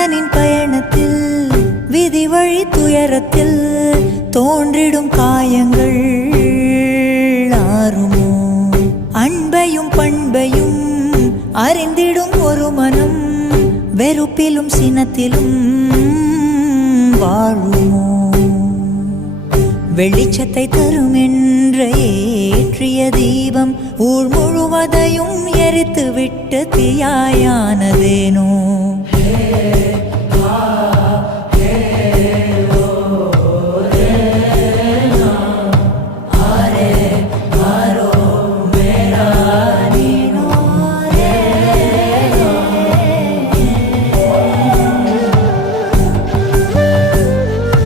மனிதனின் பயணத்தில் விதி வழி துயரத்தில் தோன்றிடும் காயங்கள் ஆறுமோ? அன்பையும் பண்பையும் அறிந்திடும் ஒரு மனம் வெறுப்பிலும் சினத்திலும் வாழுமோ? வெளிச்சத்தை தரும் என்ற ஏற்றிய தீபம் ஊர் முழுவதையும் எரித்து விட்டு தீயாயானதேனோ?